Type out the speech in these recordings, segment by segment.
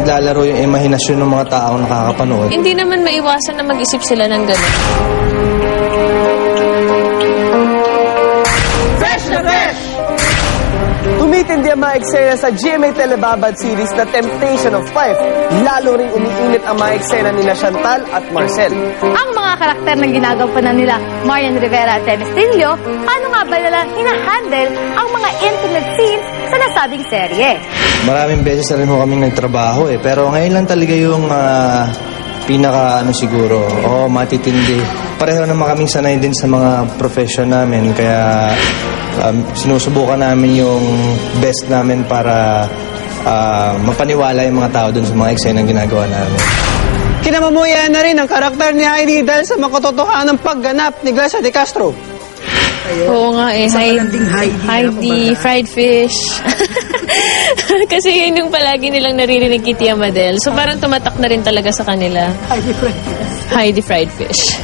naglalaro yung imahinasyon ng mga taong nakakapanood. Hindi naman maiwasan na mag-isip sila ng gano'n. Fresh na fresh! Tumitindi ang mga eksena sa GMA Telebabad series na Temptation of Five. Lalo ring umiinit ang mga eksena nila Chantal at Marcel. Ang mga karakter na ginagampanan nila Marian Rivera at Dennis Trillo, paano nga ba nila hinahandle ang mga intimate scenes sa nasabing serye? Maraming beses na rin ho kaming nagtrabaho pero ngayon lang talaga yung siguro, matitindi. Pareho naman kaming sanay din sa mga profession namin, kaya sinusubukan namin yung best namin para mapaniwala yung mga tao dun sa mga eksena ginagawa namin. Kinamamuyan na rin ang karakter ni Heidi dahil sa makatotohanan ng pagganap ni Glyza De Castro. Oo nga Heidi, fried fish. Kasi yun yung palagi nilang naririnig kay Tia Madel. So parang tumatak na rin talaga sa kanila. Heidi fried fish.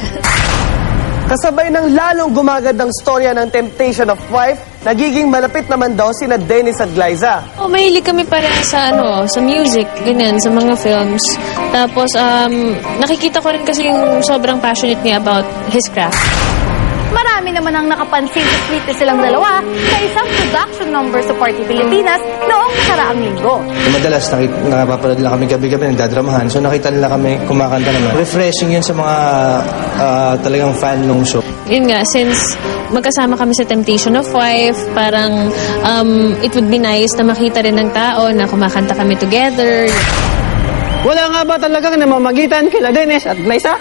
Kasabay ng lalong gumagandang storya ng Temptation of Five, nagiging malapit naman daw sina Dennis at Glyza. Mahilig kami pareha sa sa music, ganyan, sa mga films. Tapos nakikita ko rin kasi yung sobrang passionate niya about his craft. Marami naman ang nakapansin sa sweetness silang dalawa sa isang production number sa Party Pilipinas noong nakaraang linggo. Madalas nakapapanood lang kami gabi-gabi, nagdadramahan. So nakita nila kami kumakanta naman. Refreshing yun sa mga talagang fan ng show. Yun nga, since magkasama kami sa Temptation of Five, parang it would be nice na makita rin ng tao na kumakanta kami together. Wala nga ba talagang namamagitan kila Dennis at Glyza?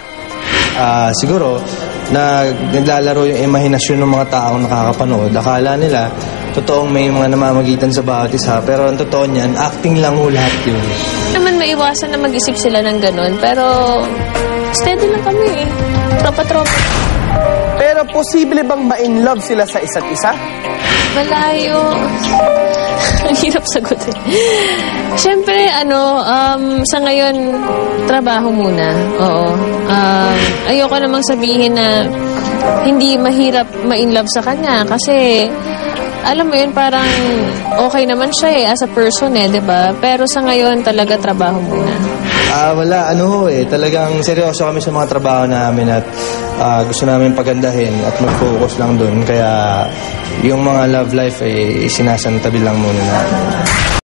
Siguro, naglalaro yung imahinasyon ng mga taong nakakapanood. Akala nila, totoong may mga namamagitan sa bawat isa. Pero ang totoo niyan, acting lang ho lahat yun. Naman maiwasan na mag-isip sila ng gano'n, pero steady lang kami Tropa-tropa. Pero posible bang ma-in-love sila sa isa't isa? Malayo. Ang hirap sagutin. Siyempre, sa ngayon, trabaho muna. Oo. Ayoko namang sabihin na hindi mahirap ma-inlove sa kanya kasi alam mo yun, parang okay naman siya as a person diba? Pero sa ngayon, talaga trabaho muna. Wala, talagang seryoso kami sa mga trabaho namin at gusto namin pagandahin at mag-focus lang dun. Kaya yung mga love life sinasantabi lang muna natin.